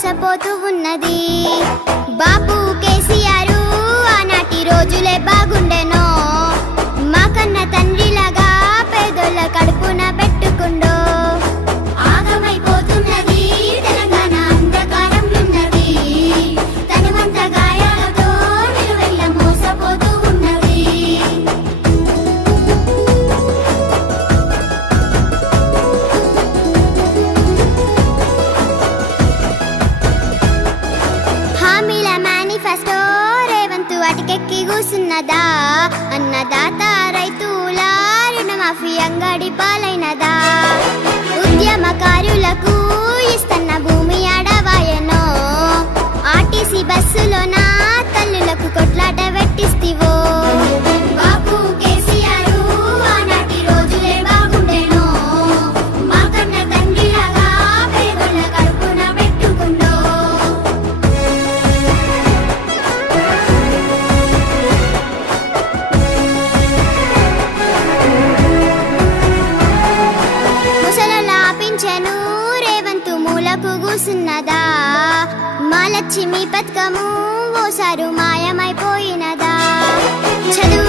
మోసపోతూ ఉన్నది. బాపు కేసీఆర్ ఆనాటి రోజులే బాగుండెనో, మా కన్న తండ్రిలాగా పేదోళ్ళ కడుపున పెట్టుకుండో. ఆగమైపోతున్నది తెలంగాణ అంధకారంలున్నది, తనువంత గాయాలతో నిలువెల్ల మోసపోతూ ఉన్నది. హామీల మేనిఫెస్టో రేవంతు అటికెక్కి కూసున్నదా, అన్నదాత రైతుల రుణమాఫీ అంగడి పాలైనదా, ఉద్యమకారులకు ఇస్తన్న భూమి అడవాయనో, ఆర్టీసీ బస్సులో నా తల్లులకు కొట్లాట పెట్టిస్తివో. బాపు కేసీఆర్ ఆనాటి రోజులే బాగుండెనో, మా కన్న తండ్రిలాగా పేదోళ్ళ కడుపున పెట్టుకుండో. ముసలలా పింఛను రేవంతు మూలకు కూసున్నదా, మా లక్ష్మి పథకము ఓసారు మాయమైపోయినదా. చదువు